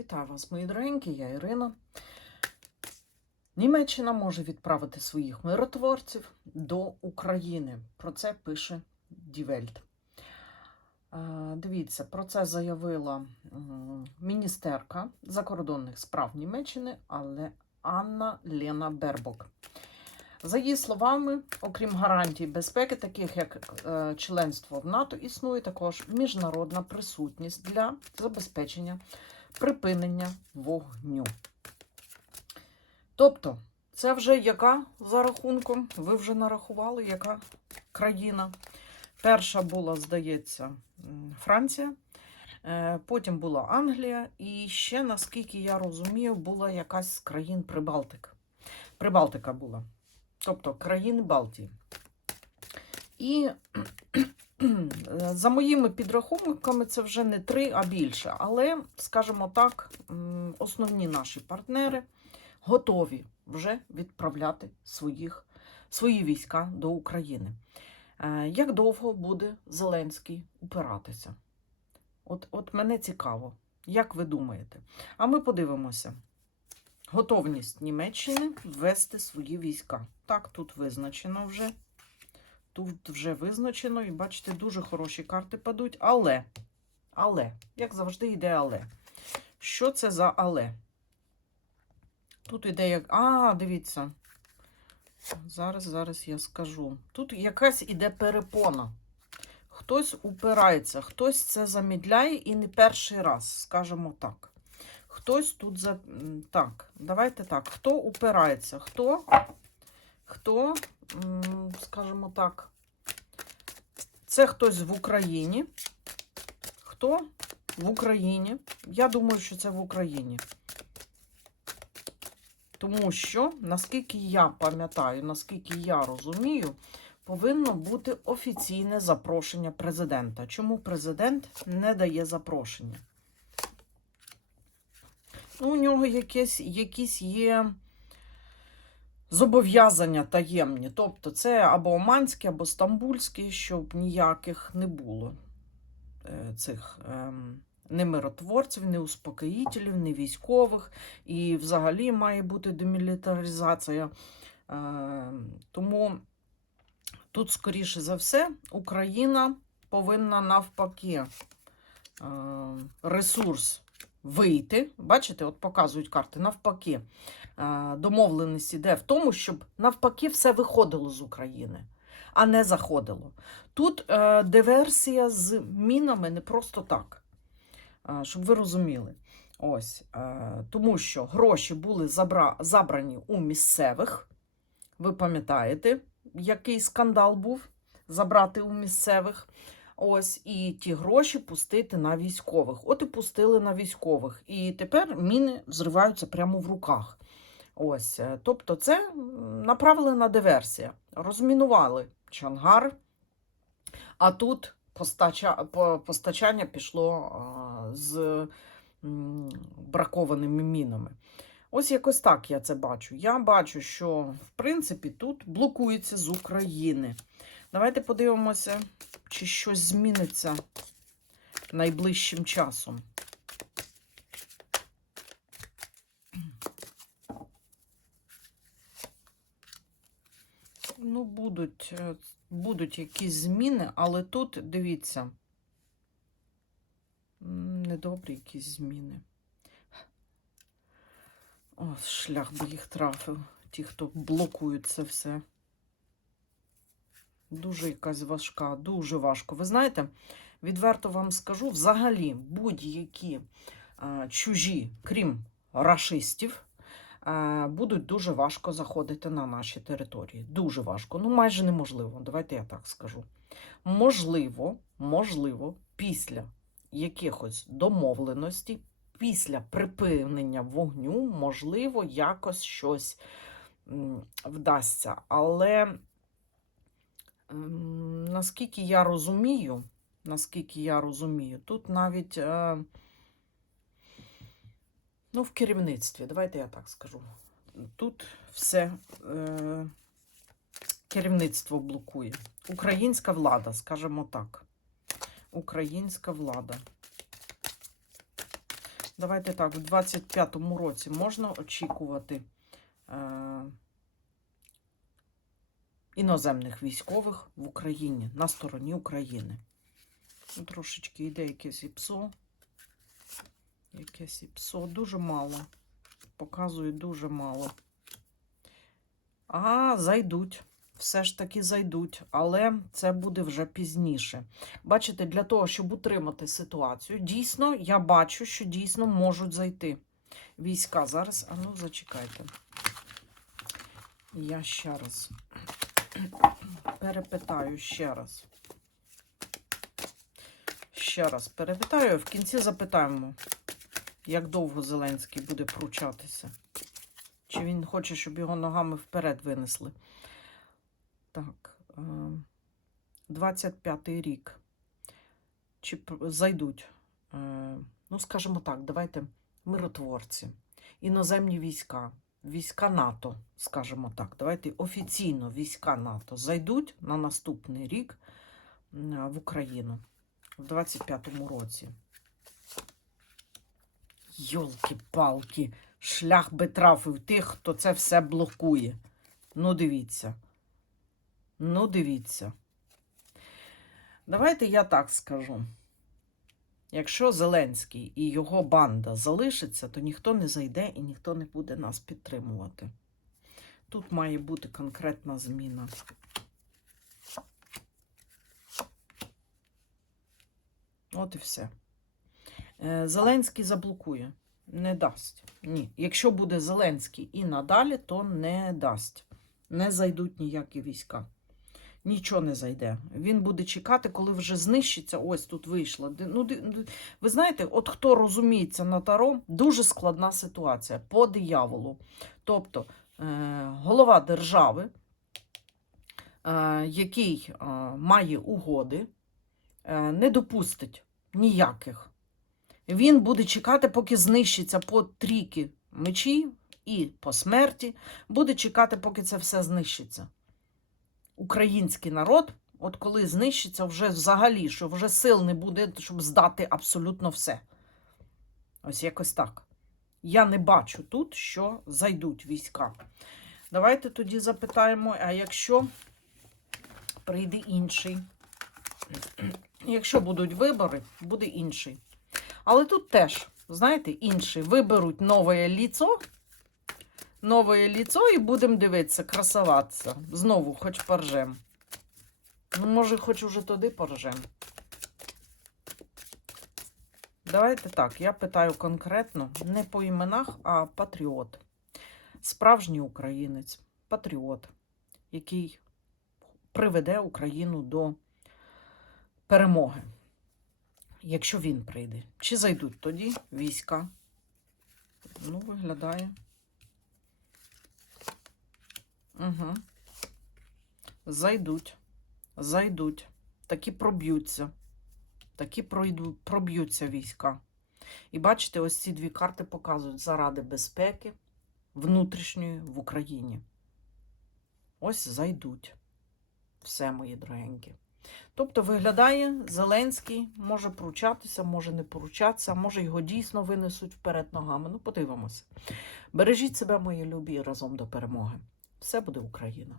Вітаю вас, мої дорогенькі, я Ірина. Німеччина може відправити своїх миротворців до України. Про це пише Дівельт. Дивіться, про це заявила міністерка закордонних справ Німеччини, але Анна Лена Бербок. За її словами, окрім гарантій безпеки, таких як е, членство в НАТО, існує також міжнародна присутність для забезпечення припинення вогню. Тобто, це вже яка за рахунком? Ви вже нарахували, яка країна? Перша була, здається, Франція, е, потім була Англія, і ще, наскільки я розумію, була якась з країн Прибалтик. Прибалтика була. Тобто країни Балтії. І за моїми підрахунками, це вже не три, а більше. Але, скажімо так, основні наші партнери готові вже відправляти своїх, свої війська до України. Е, Як довго буде Зеленський упиратися? От, от мене цікаво, як ви думаєте? А ми подивимося. Готовність Німеччини ввести свої війська. Так, тут визначено вже. Тут вже визначено, і бачите, дуже хороші карти падуть. Але, але, як завжди, йде але. Що це за але? Тут іде як. А, дивіться. Зараз, зараз я скажу. Тут якась іде перепона. Хтось упирається, хтось це замідляє і не перший раз, скажімо так. Хтось тут за. Так, давайте так. Хто упирається? Хто? Хто, скажімо так, це хтось в Україні. Хто в Україні? Я думаю, що це в Україні. Тому що, наскільки я пам'ятаю, наскільки я розумію, повинно бути офіційне запрошення президента. Чому президент не дає запрошення? Ну, у нього якесь, якісь є зобов'язання таємні. Тобто це або оманські, або стамбульські, щоб ніяких не було е, цих ем, не миротворців, не успокоїтелів, не військових. І взагалі має бути демілітаризація. Е, тому тут, скоріше за все, Україна повинна навпаки е, ресурс вийти. Бачите, от показують карти, навпаки. Е, Домовленість іде в тому, щоб навпаки все виходило з України, а не заходило. Тут е, диверсія з мінами не просто так, е, щоб ви розуміли. Ось, тому що гроші були забра... забрані у місцевих. Ви пам'ятаєте, який скандал був забрати у місцевих. Ось, і ті гроші пустити на військових. От і пустили на військових. І тепер міни взриваються прямо в руках. Ось, е, тобто, це направлена диверсія. Розмінували Чангар, а тут постача... постачання пішло з бракованими мінами. Ось якось так я це бачу. Я бачу, що в принципі тут блокується з України. Давайте подивимося, чи щось зміниться найближчим часом. Ну, будуть, е, будуть якісь зміни, але тут, дивіться, недобрі якісь зміни. О, шлях би їх трафив, ті, хто блокують це все. Дуже якась важка, дуже важко. Ви знаєте, відверто вам скажу, взагалі будь-які а, чужі, крім рашистів, а, будуть дуже важко заходити на наші території. Дуже важко. Ну, майже неможливо. Давайте я так скажу. Можливо, можливо, після якихось домовленостей, після припинення вогню, можливо, якось щось вдасться. Але Ем, наскільки я розумію, наскільки я розумію, тут навіть е, ну, в керівництві, давайте я так скажу. Тут все е, керівництво блокує. Українська влада, скажімо так. Українська влада. Давайте так, в 25-му році можна очікувати е, іноземних військових в Україні на стороні України. Ну, трошечки йде якесь ІПСО. Якесь ІПСО. Дуже мало. Показує дуже мало. А, зайдуть. Все ж таки зайдуть, але це буде вже пізніше. Бачите, для того, щоб утримати ситуацію, дійсно, я бачу, що дійсно можуть зайти війська. Зараз, а ну, зачекайте. Я ще раз перепитаю ще раз. Ще раз перепитаю, в кінці запитаємо, як довго Зеленський буде пручатися. Чи він хоче, щоб його ногами вперед винесли. Так, е, 25-й рік. Чи зайдуть, е, ну, скажімо так, давайте миротворці, іноземні війська, війська НАТО, скажімо так, давайте офіційно війська НАТО зайдуть на наступний рік в Україну в 25-му році. Йолки-палки, шлях би трафив тих, хто це все блокує. Ну, дивіться. Ну, дивіться. Давайте я так скажу. Якщо Зеленський і його банда залишиться, то ніхто не зайде і ніхто не буде нас підтримувати. Тут має бути конкретна зміна. От і все. Е, Зеленський заблокує. Не дасть. Ні. Якщо буде Зеленський і надалі, то не дасть. Не зайдуть ніякі війська. Нічого не зайде. Він буде чекати, коли вже знищиться. Ось тут вийшла. Ну, ви знаєте, от хто розуміється на таро, дуже складна ситуація по дияволу. Тобто е, голова держави, е, який е, має угоди, не допустить ніяких. Він буде чекати, поки знищиться по трійки мечі і по смерті, буде чекати, поки це все знищиться. Український народ, от коли знищиться, вже взагалі, що вже сил не буде, щоб здати абсолютно все. Ось якось так. Я не бачу тут, що зайдуть війська. Давайте тоді запитаємо: а якщо прийде інший? Якщо будуть вибори, буде інший. Але тут теж, знаєте, інший. Виберуть нове ліцо, нове ліцо і будемо дивитися, красуватися. Знову, хоч поржем. Ну, може, хоч уже туди поржем. Давайте так, я питаю конкретно, не по іменах, а патріот. Справжній українець, патріот, який приведе Україну до перемоги. Якщо він прийде. Чи зайдуть тоді війська? Ну, виглядає. Угу. Зайдуть. Зайдуть. Такі проб'ються. Такі проб'ються війська. І бачите, ось ці дві карти показують заради безпеки внутрішньої в Україні. Ось зайдуть. Все, мої дорогенькі. Тобто виглядає, Зеленський може поручатися, може не поручатися, може його дійсно винесуть вперед ногами. Ну, подивимося. Бережіть себе, мої любі, разом до перемоги. Все буде Україна!